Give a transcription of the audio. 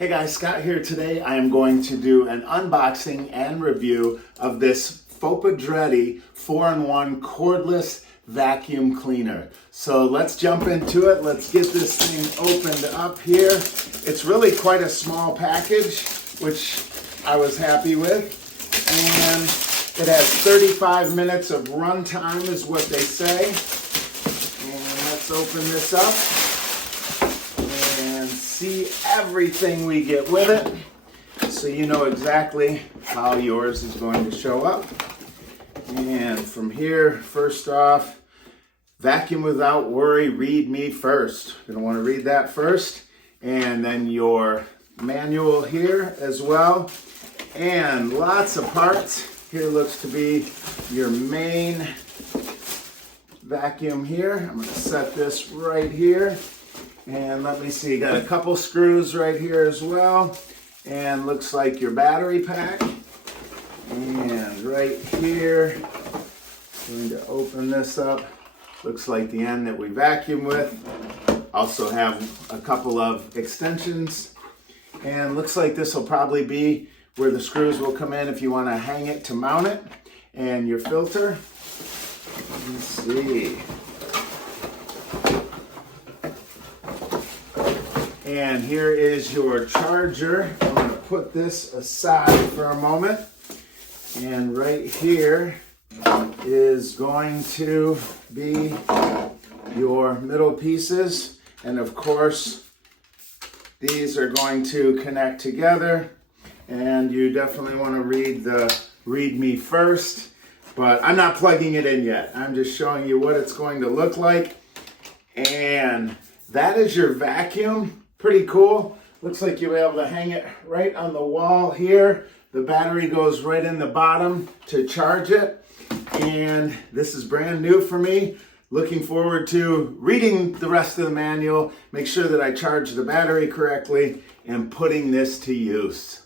Hey guys, Scott here. Today I am going to do an unboxing and review of this Foppapedretti 4-in-1 cordless vacuum cleaner. So let's jump into it. Let's get this thing opened up here. It's really quite a small package, which I was happy with. And it has 35 minutes of runtime is what they say. And let's open this up and see everything we get with it, so you know exactly how yours is going to show up. And from here, first off, vacuum without worry, read me first. You're going to want to read that first, and then your manual here as well, and lots of parts. Here looks to be your main vacuum here. I'm going to set this right here. And let me see, got a couple screws right here as well. And looks like your battery pack. And right here, going to open this up. Looks like the end that we vacuum with. Also have a couple of extensions. And looks like this will probably be where the screws will come in if you want to hang it to mount it. And your filter. Let's see. And here is your charger. I'm going to put this aside for a moment. And right here is going to be your middle pieces. And of course, these are going to connect together. And you definitely want to read the read me first. But I'm not plugging it in yet. I'm just showing you what it's going to look like. And that is your vacuum. Pretty cool. Looks like you'll be able to hang it right on the wall here. The battery goes right in the bottom to charge it. And this is brand new for me. Looking forward to reading the rest of the manual, make sure that I charge the battery correctly, and putting this to use.